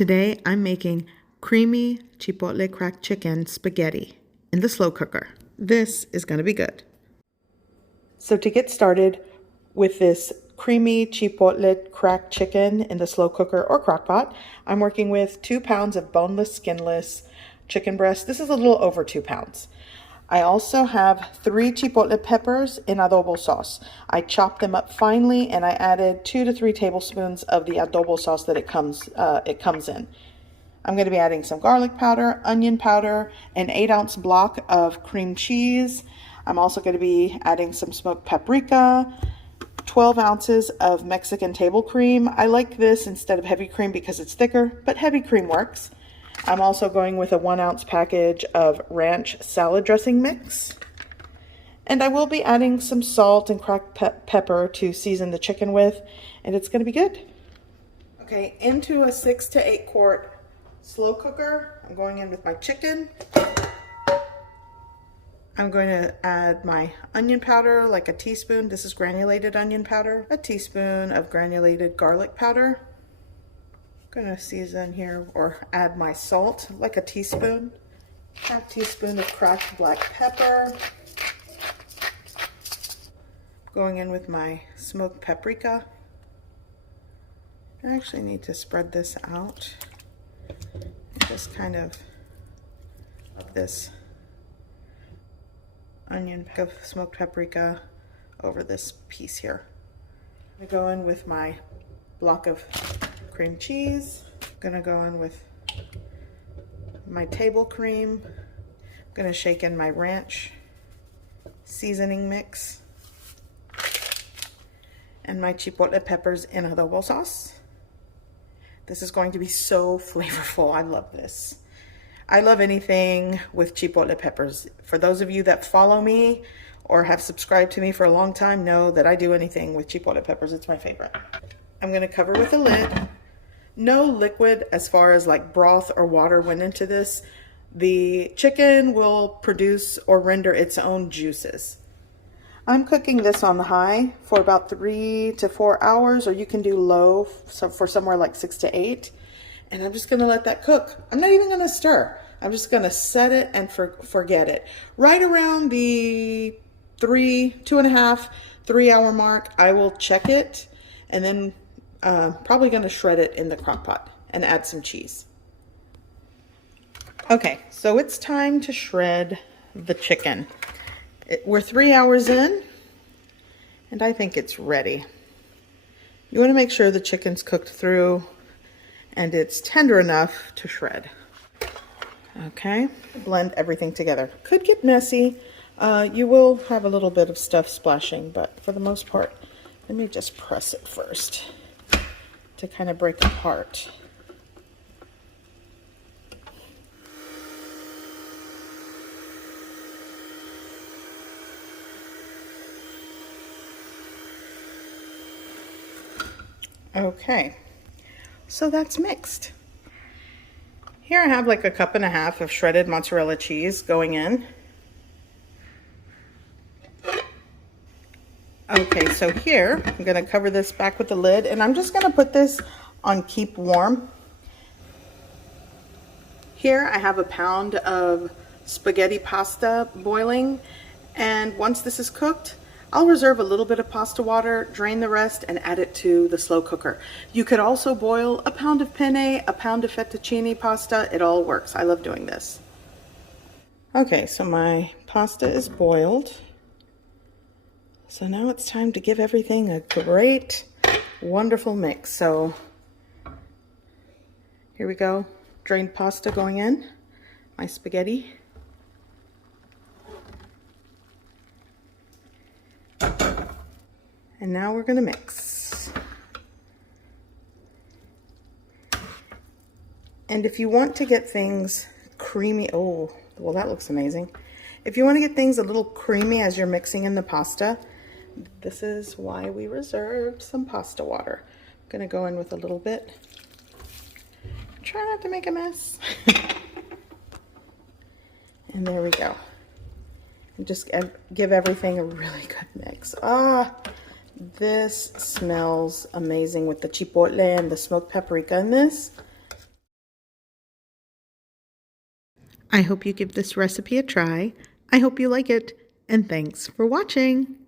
Today I'm making creamy chipotle cracked chicken spaghetti in the slow cooker. This is going to be good. So to get started with this creamy chipotle cracked chicken in the slow cooker or crock pot, I'm working with 2 pounds of boneless, skinless chicken breast. This is a little over 2 pounds. I also have 3 chipotle peppers in adobo sauce. I chopped them up finely and I added 2 to 3 tablespoons of the adobo sauce that it comes in. I'm going to be adding some garlic powder, onion powder, an 8-ounce block of cream cheese. I'm also going to be adding some smoked paprika, 12 ounces of Mexican table cream. I like this instead of heavy cream because it's thicker, but heavy cream works. I'm also going with a 1-ounce package of ranch salad dressing mix. And I will be adding some salt and cracked pepper to season the chicken with, and it's going to be good. Okay, into a 6 to 8 quart slow cooker, I'm going in with my chicken. I'm going to add my onion powder, like a teaspoon. This is granulated onion powder. A teaspoon of granulated garlic powder. I'm going to season here or add my salt, like a teaspoon. Half teaspoon of cracked black pepper. Going in with my smoked paprika. I actually need to spread this out. Just kind of this onion of smoked paprika over this piece here. I'm gonna go in with my block of cream cheese. I'm gonna go in with my table cream. I'm gonna shake in my ranch seasoning mix and my chipotle peppers in adobo sauce. This is going to be so flavorful. I love this. I love anything with chipotle peppers. For those of you that follow me or have subscribed to me for a long time know that I do anything with chipotle peppers. It's my favorite. I'm going to cover with a lid. No liquid as far as like broth or water went into this. The chicken will produce or render its own juices. I'm cooking this on the high for about 3 to 4 hours, or you can do low for somewhere like 6 to 8. And I'm just going to let that cook. I'm not even going to stir. I'm just going to set it and forget it. Right around the 2.5, 3 hour mark, I will check it, and then probably going to shred it in the crock pot and add some cheese. Okay, so it's time to shred the chicken. We're 3 hours in, and I think it's ready. You want to make sure the chicken's cooked through and it's tender enough to shred. Okay, blend everything together. Could get messy. You will have a little bit of stuff splashing, but for the most part, let me just press it first to kind of break apart. Okay, so that's mixed. Here I have like a 1.5 cups of shredded mozzarella cheese going in. Okay, so here I'm going to cover this back with the lid, and I'm just going to put this on keep warm. Here I have 1 pound of spaghetti pasta boiling, and once this is cooked, I'll reserve a little bit of pasta water, drain the rest, and add it to the slow cooker. You could also boil 1 pound of penne, 1 pound of fettuccine pasta. It all works. I love doing this. Okay, so my pasta is boiled. So now it's time to give everything a great, wonderful mix. So here we go. Drained pasta going in, my spaghetti. And now we're going to mix. And if you want to get things creamy, oh, well, that looks amazing. If you want to get things a little creamy as you're mixing in the pasta, this is why we reserved some pasta water. I'm going to go in with a little bit. Try not to make a mess. And there we go. And just give everything a really good mix. This smells amazing with the chipotle and the smoked paprika in this. I hope you give this recipe a try. I hope you like it, and thanks for watching.